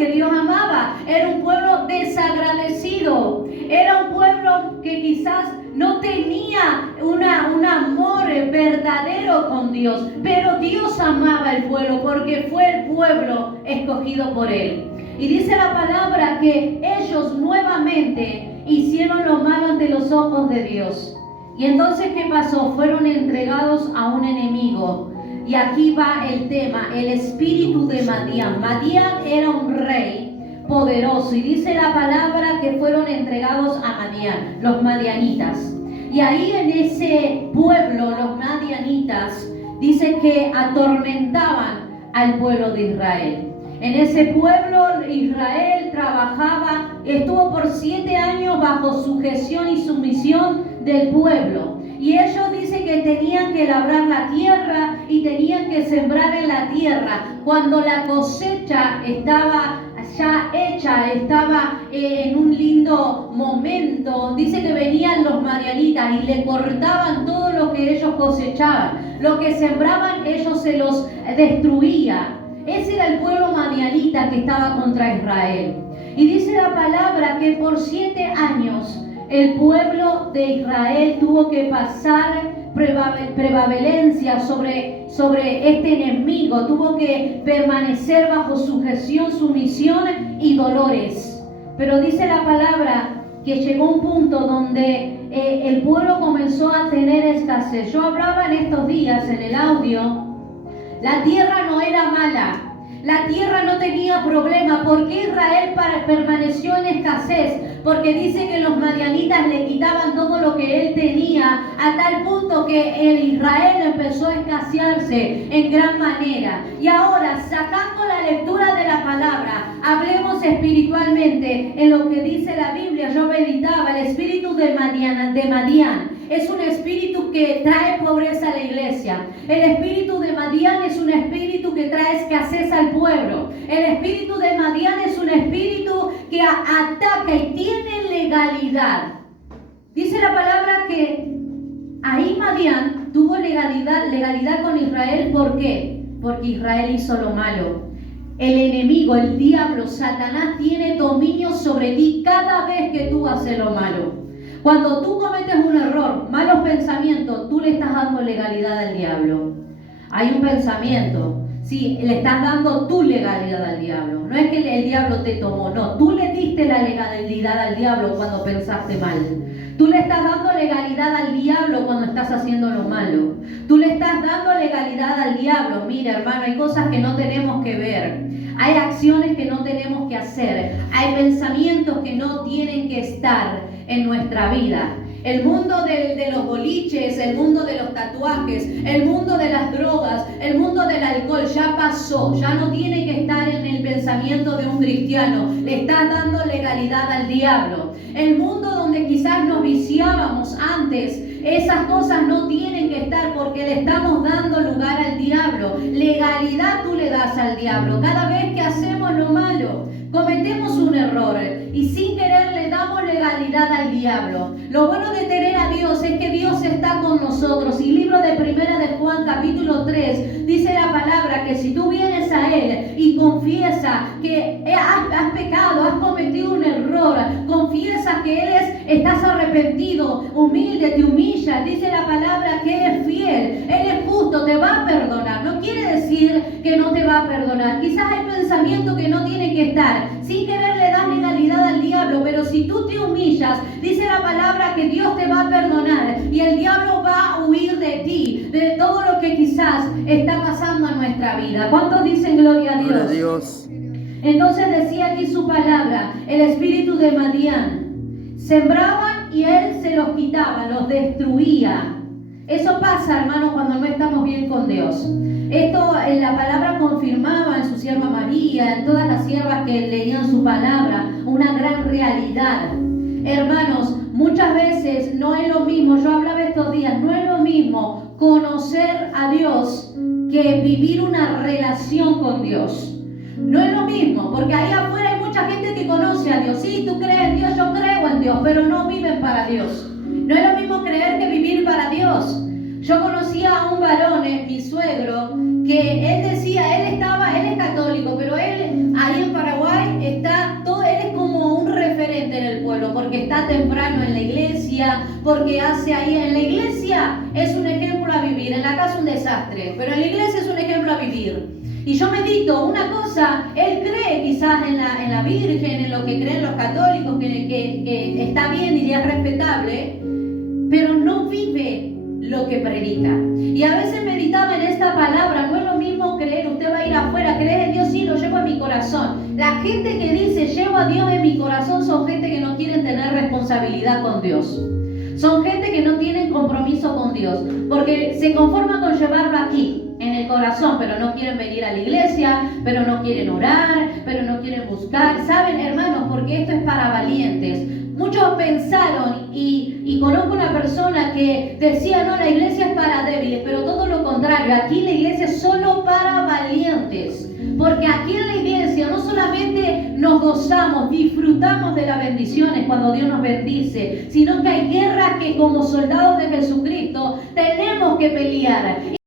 que Dios amaba. Era un pueblo desagradecido. Era un pueblo que quizás no tenía un amor verdadero con Dios. Pero Dios amaba el pueblo porque fue el pueblo escogido por Él. Y dice la palabra que ellos nuevamente hicieron lo malo ante los ojos de Dios. Y entonces, ¿qué pasó? Fueron entregados a un enemigo. Y aquí va el tema, el espíritu de Madián. Madián era un rey poderoso. Y dice la palabra que fueron entregados a Madián, los madianitas. Y ahí en ese pueblo, los madianitas, dice que atormentaban al pueblo de Israel. En ese pueblo Israel trabajaba, estuvo por 7 años bajo sujeción y sumisión del pueblo. Y ellos dicen que tenían que labrar la tierra y tenían que sembrar en la tierra. Cuando la cosecha estaba ya hecha, estaba en un lindo momento, dice que venían los madianitas y le cortaban todo lo que ellos cosechaban. Lo que sembraban ellos se los destruía. Ese era el pueblo madianita que estaba contra Israel. Y dice la palabra que por 7 años el pueblo de Israel tuvo que pasar prevalencia sobre este enemigo. Tuvo que permanecer bajo sujeción, sumisión y dolores. Pero dice la palabra que llegó un punto donde el pueblo comenzó a tener escasez. Yo hablaba en estos días en el audio. La tierra no era mala, la tierra no tenía problema. ¿Por qué Israel permaneció en escasez? Porque dice que los madianitas le quitaban todo lo que él tenía, a tal punto que el Israel empezó a escasearse en gran manera. Y ahora, sacando la lectura de la palabra, hablemos espiritualmente en lo que dice la Biblia. Yo meditaba, el espíritu de Madián es un espíritu que trae pobreza a la iglesia. El espíritu de Madián es un espíritu que trae escasez al pueblo. El espíritu de Madián es un espíritu que ataca y tiene legalidad. Dice la palabra que ahí Madián tuvo legalidad con Israel. ¿Por qué? Porque Israel hizo lo malo. El enemigo, el diablo, Satanás tiene dominio sobre ti cada vez que tú haces lo malo. Cuando tú cometes un error, malos pensamientos, tú le estás dando legalidad al diablo. Hay un pensamiento, sí, le estás dando tu legalidad al diablo. No es que el diablo te tomó, no, tú le diste la legalidad al diablo cuando pensaste mal. Tú le estás dando legalidad al diablo cuando estás haciendo lo malo. Tú le estás dando legalidad al diablo. Mira, hermano, hay cosas que no tenemos que ver. Hay acciones que no tenemos que hacer. Hay pensamientos que no tienen que estar en nuestra vida. El mundo de los boliches, el mundo de los tatuajes, el mundo de las drogas, el mundo del alcohol ya pasó, ya no tiene que estar en el pensamiento de un cristiano. Le estás dando legalidad al diablo. El mundo donde quizás nos viciábamos antes, esas cosas no tienen que estar porque le estamos dando lugar al diablo. Legalidad tú le das al diablo. Cada vez que hacemos lo malo, cometemos un error y sin querer le damos legalidad al diablo. Lo bueno de tener a Dios es que Dios está con nosotros. Y libro de Primera de Juan capítulo 3 dice la palabra que si tú vienes a Él y confiesa que has pecado, has cometido un error, confiesa que estás arrepentido, humilde, te humilla, dice la palabra que Él es fiel, Él es justo, te va a perdonar. No quiere decir que no te va a perdonar. Quizás hay pensamientos que no tienen que estar. Sin querer le das legalidad al diablo, pero si tú te humillas, dice la palabra que Dios te va a perdonar y el diablo va a huir de ti, de todo lo que quizás está pasando en nuestra vida. ¿Cuántos dicen gloria a Dios? Gloria a Dios. Entonces decía aquí su palabra, el espíritu de Madián. Sembraban y él se los quitaba, los destruía. Eso pasa, hermano, cuando no estamos bien con Dios. Esto en la palabra confirmaba en su sierva María, en todas las siervas que leían su palabra, una gran realidad. Hermanos, muchas veces no es lo mismo, yo hablaba estos días, no es lo mismo conocer a Dios que vivir una relación con Dios. No es lo mismo, porque ahí afuera hay mucha gente que conoce a Dios. Sí, tú crees en Dios, yo creo en Dios, pero no viven para Dios. No es lo mismo creer que vivir para Dios. Yo conocía a un varón, mi suegro, que él decía, él es católico, pero él ahí en Paraguay porque está temprano en la iglesia, porque hace ahí en la iglesia es un ejemplo a vivir, en la casa un desastre, pero en la iglesia es un ejemplo a vivir. Y yo medito, una cosa, él cree quizás en la Virgen, en lo que creen los católicos, que está bien y es respetable, pero no vive lo que predica. Y a veces meditaba en esta palabra, no es lo mismo creer, usted va a ir afuera, creer en Dios, sí, lo llevo en mi corazón. La gente que dice, llevo a Dios en mi corazón, son gente que no quieren tener responsabilidad con Dios. Son gente que no tienen compromiso con Dios, porque se conforman con llevarlo aquí, en el corazón, pero no quieren venir a la iglesia, pero no quieren orar, pero no quieren buscar. ¿Saben, hermanos? Porque esto es para valientes. Muchos pensaron, y conozco una persona que decía, no, la iglesia es para débiles, pero todo lo contrario, aquí la iglesia es solo para valientes. Porque aquí en la iglesia no solamente nos gozamos, disfrutamos de las bendiciones cuando Dios nos bendice, sino que hay guerras que como soldados de Jesucristo tenemos que pelear.